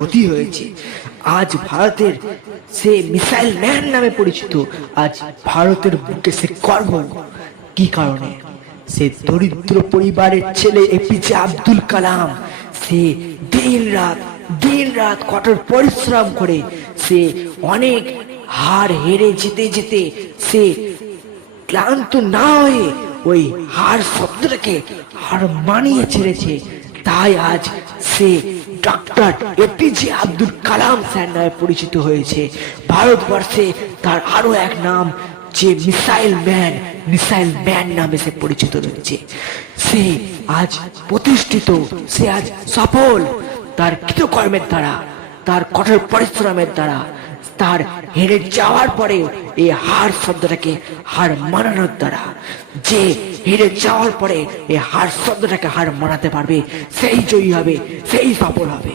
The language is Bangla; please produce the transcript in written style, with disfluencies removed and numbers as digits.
ক্ষতি হয়েছে। আজ ভারতের সে মিসাইল ম্যান নামে পরিচিত। আজ ভারতের বুকে সে গর্ব। কি কারণে? সে দরিদ্র পরিবারের ছেলে এপিজে আব্দুল কালাম। সে দিন রাত কঠোর পরিশ্রম করে সে অনেক হার হেরে যেতে যেতে সে ক্লান্ত না হয়ে ওই হার শব্দটাকে হার মানিয়ে ছেড়েছে। তাই আজ সে doctor APJ Abdul Kalam sir নামে পরিচিত হয়েছে। ভারতবর্ষে তার আরো এক নাম, যে মিসাইল ম্যান নামে সে পরিচিত রয়েছে। সে আজ প্রতিষ্ঠিত, সে আজ সফল তার কৃতকর্মের দ্বারা, তার কঠোর পরিশ্রমের দ্বারা। তার হেরে যাওয়ার পরে এই হার শব্দটাকে হার মানানোর দ্বারা, যে হেরে যাওয়ার পরে এই হার শব্দটাকে হার মানাতে পারবে সেই জয়ী হবে, সেই সফল হবে।